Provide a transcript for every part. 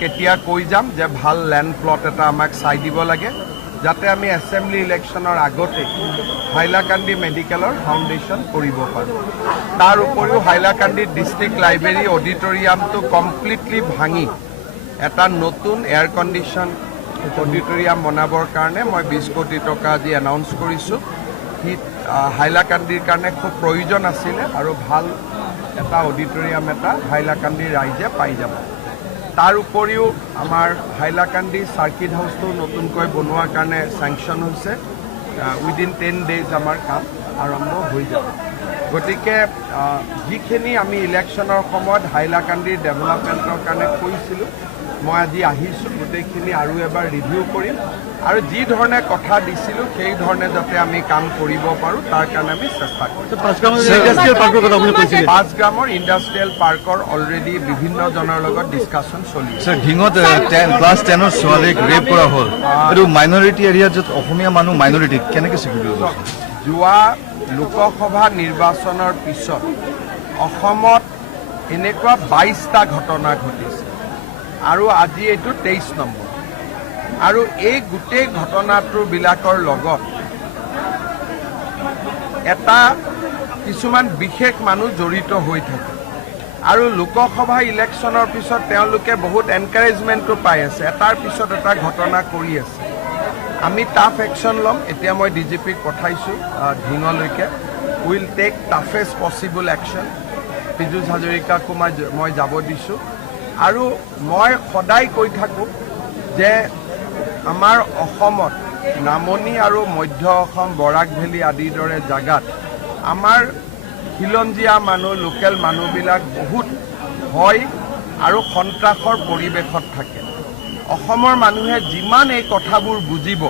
কেতিয়া কৈ যাম যে ভাল ল্যান্ড প্লট এটা আমাক চাই দিব লাগে যাতে আমি এসেম্বলি ইলেকশনৰ আগতে হাইলাকান্দি মেডিকেলৰ ফাউণ্ডেশ্যন কৰিব পাৰোঁ। তাৰ উপৰিও হাইলাকান্দি ডিষ্ট্ৰিক্ট লাইব্ৰেৰী অডিটৰিয়ামটো কমপ্লিটলি ভাঙি এটা নতুন এয়াৰ কণ্ডিশ্যন অডিটৰিয়াম বনাবৰ কাৰণে মই 20 কোটি টকা আজি এনাউন্স কৰিছোঁ। সি হাইলাকান্দিৰ কাৰণে খুব প্ৰয়োজন আছিলে আৰু ভাল এটা অডিটৰিয়াম এটা হাইলাকান্দিৰ ৰাইজে পাই যাব। তাৰ উপৰিও আমাৰ হাইলাকান্দি সাৰ্কিট হাউচটো নতুনকৈ বনোৱাৰ কাৰণে চেংচন হৈছে। উইদিন 10 ডেজ আমাৰ কাম আৰম্ভ হৈ যাব। গতিকে যিখিনি আমি ইলেকশ্যনৰ সময়ত হাইলাকান্দিৰ ডেভেলপমেণ্টৰ কাৰণে কৈছিলোঁ মই আজি আহিছোঁ, গোটেইখিনি আৰু এবাৰ ৰিভিউ কৰিম আৰু যি ধৰণে কথা দিছিলোঁ সেই ধৰণে যাতে আমি কাম কৰিব পাৰোঁ তাৰ কাৰণে আমি চেষ্টা কৰিম। পাঁচগ্ৰামৰ ইণ্ডাষ্ট্ৰিয়েল পাৰ্কৰ অলৰেডি বিভিন্নজনৰ লগত ডিছকাশ্যন চলি আছে। ঢিঙত ক্লাছ 10ৰ ছোৱালীক ৰেপ কৰা হ'ল, এইটো মাইনৰিটি এৰিয়াত য'ত অসমীয়া মানুহ মাইনৰিটি কেনেকৈ স্বীকৃতি দিব? যোৱা লোকসভা নিৰ্বাচনৰ পিছত অসমত এনেকুৱা 22টা ঘটনা ঘটিছে আৰু আজি এইটো 23 নম্বৰ। আৰু এই গোটেই ঘটনাটোবিলাকৰ লগত এটা কিছুমান বিশেষ মানুহ জড়িত হৈ থাকে আৰু লোকসভা ইলেকশ্যনৰ পিছত তেওঁলোকে বহুত এনকাৰেজমেণ্টো পাই আছে, এটাৰ পিছত এটা ঘটনা কৰি আছে। আমি টাফ একশ্যন ল'ম। এতিয়া মই ডিজিপিক পঠাইছোঁ ঢিঙলৈকে। Will take toughest possible action. Piyush হাজৰিকাকো মই যাব দিছোঁ আৰু মই সদায় কৈ থাকোঁ যে আমাৰ অসমত নামনি আৰু মধ্য অসম বৰাক ভেলী আদিৰ দৰে জাগাত আমাৰ খিলঞ্জীয়া মানুহ লোকেল মানুহবিলাক বহুত ভয় আৰু সন্ত্ৰাসৰ পৰিৱেশত থাকে। অসমৰ মানুহে যিমান এই কথাবোৰ বুজিব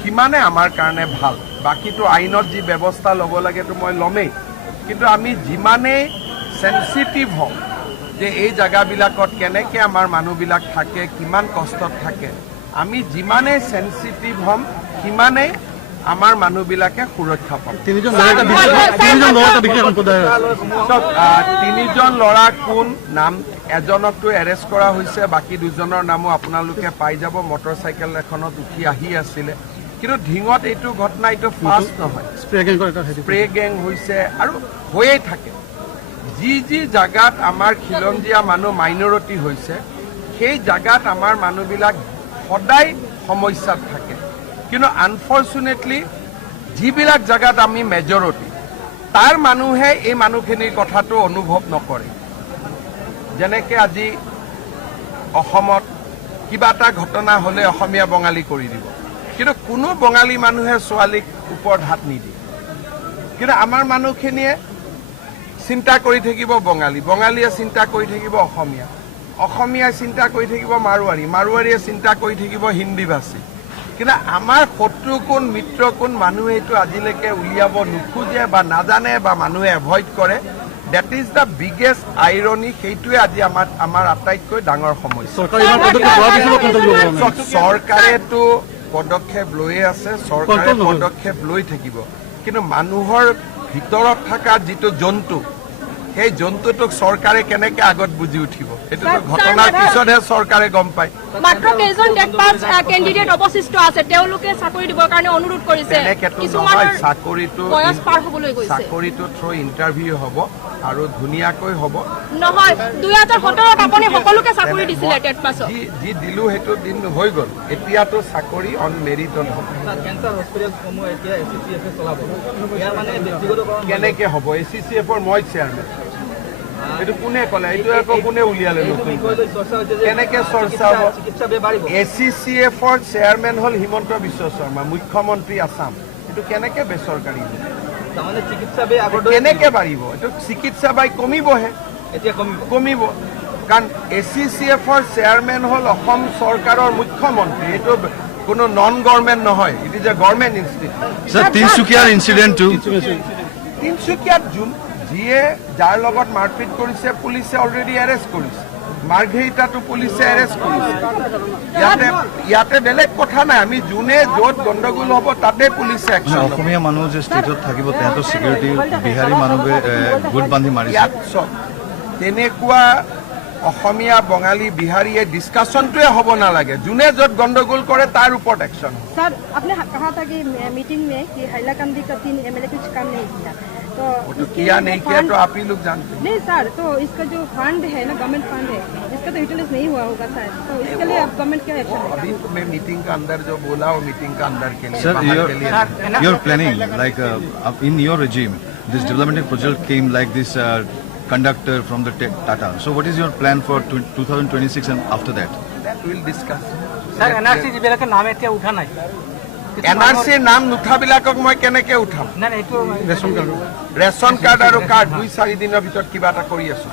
সিমানে আমাৰ কাৰণে ভাল। বাকীটো আইনত যি ব্যৱস্থা ল'ব লাগেতো মই ল'মেই, কিন্তু আমি যিমানেই চেনচিটিভ হওঁ যে এই জাগাবিলাকত কেনেকৈ আমাৰ মানুহবিলাক থাকে, কিমান কষ্টত থাকে, আমি যিমানেই চেনচিটিভ হ'ম সিমানেই আমাৰ মানুহবিলাকে সুৰক্ষা পাব। তিনিজন ল'ৰা কোন নাম, এজনকতো এৰেষ্ট কৰা হৈছে, বাকী দুজনৰ নামো আপোনালোকে পাই যাব। মটৰচাইকেল এখনত উঠি আহি আছিলে। কিন্তু ঢিঙত এইটো ঘটনা এইটো ফাৰ্ষ্ট নহয়, স্প্ৰে গেং হৈছে আৰু হৈয়ে থাকে। যি যি জাগাত আমাৰ খিলঞ্জীয়া মানুহ মাইনৰিটি হৈছে সেই জাগাত আমাৰ মানুহবিলাক সদায় সমস্যাত থাকে। কিন্তু আনফৰ্চুনেটলি যিবিলাক জাগাত আমি মেজৰিটি তাৰ মানুহে এই মানুহখিনিৰ কথাটো অনুভৱ নকৰে। যেনেকৈ আজি অসমত কিবা এটা ঘটনা হ'লে অসমীয়া বঙালী কৰি দিব, কিন্তু কোনো বঙালী মানুহে ছোৱালীক ওপৰত হাত নিদিয়ে। কিন্তু আমাৰ মানুহখিনিয়ে চিন্তা কৰি থাকিব বঙালী, বঙালীয়ে চিন্তা কৰি থাকিব অসমীয়া, অসমীয়াই চিন্তা কৰি থাকিব মাৰোৱাৰী, মাৰোৱাৰীয়ে চিন্তা কৰি থাকিব হিন্দীভাষী। কিন্তু আমাৰ শত্ৰু কোন মিত্ৰ কোন মানুহে এইটো আজিলৈকে উলিয়াব নোখোজে বা নাজানে বা মানুহে এভইড কৰে। That is the biggest irony. সেইটোৱে আজি আমাৰ আটাইতকৈ ডাঙৰ সমস্যা। চৰকাৰেতো পদক্ষেপ লৈয়ে আছে, চৰকাৰে পদক্ষেপ লৈ থাকিব, কিন্তু মানুহৰ ভিতৰত থকা যিটো জন্তু সেই জন্তুটোক চৰকাৰে কেনেকৈ আগত বুজি উঠিব এইটোতো ঘটনাৰ পিছতহে চৰকাৰে গম পায়। মাত্ৰ কেইজন ডেটপাছ কেণ্ডিডেট অৱশিষ্ট আছে, তেওঁলোকে চাকৰি দিবৰ কাৰণে অনুৰোধ কৰিছে। চাকৰিটো থ্ৰু ইণ্টাৰভিউ হ'ব আৰু ধুনীয়াকৈ হ'ব নহয়। 2017ত আপুনি সকলোকে চাকৰি দিছিলে ডেটপাছত, যি দিলোঁ সেইটো দিন হৈ গ'ল। এতিয়াতো চাকৰি অন মেৰিটত হ'ব। কেনেকৈ হ'ব? ACCFৰ মই চেয়াৰমেন। এইটো কোনে ক'লে? এইটো আকৌ কোনে উলিয়ালে? নতুন কেনেকৈ চৰ্চা হ'ব? ACCFৰ চেয়াৰমেন হ'ল হিমন্ত বিশ্ব শৰ্মা, মুখ্যমন্ত্ৰী আছাম। এইটো কেনেকৈ বেচৰকাৰী কেনেকৈ বাঢ়িব? এইটো চিকিৎসা বাই কমিবহে, এতিয়া কমিব। কাৰণ ACCFৰ চেয়াৰমেন হ'ল অসম চৰকাৰৰ মুখ্যমন্ত্ৰী। এইটো কোনো নন গভৰ্ণমেণ্ট নহয়, it is a government institute. তিনিচুকীয়াৰ ইনচিডেণ্টটো তিনিচুকীয়াত যিয়ে যাৰ লগত মাৰপিট কৰিছে পুলিচে অলৰেডি এৰেষ্ট কৰিছে। মাৰ্ঘেৰিটাতো পুলিচে এৰেষ্ট কৰিছে। ইয়াতে বেলেগ কথা নাই। আমি যোনে য'ত গণ্ডগোল হ'ব তাতে পুলিচে একশ্যন। অসমীয়া মানুহ যে ষ্টেটত থাকিব তেহেঁতৰ চিকিউৰিটি বিহাৰী মানুহে গোট বান্ধি মাৰিছে। ইয়াত চব তেনেকুৱা অসমীয়া বঙালী বিহাৰী এই ডিছকাশ্যনটোৱে হ'ব নালাগে যোনে য'ত গণ্ডগোল কৰে তাৰ ওপৰত একশ্যন सर आपने कहा था कि मीटिंग में कि हैलाकंदी का 3 एमएलए कुछ काम नहीं किया तो तो इसके किया लिए नहीं किया फंड- तो आप ही लोग जानते हैं नहीं सर तो इसका जो फंड है ना गवर्नमेंट फंड है इसका तो यूटिलाइज नहीं हुआ होगा सर तो इसके लिए अब गवर्नमेंट क्या एक्शन लेगा अभी मैं मीटिंग का अंदर जो बोला वो मीटिंग का अंदर के लिए Sir, बाहर के लिए नहीं। you're planning like in your regime, this development project came like this conductor from the Tata. So what is your plan for 2026 and after that? That we'll discuss. Sir NRC যিবিলাকৰ নাম এতিয়া উঠা নাই এনআৰচিৰ নাম নুঠাবিলাকক মই কেনেকে উঠাম না না এইটো ৰেচন কাৰ্ড আৰু কাৰ্ড 2-4 দিনৰ ভিতৰত কিবা এটা কৰি আছো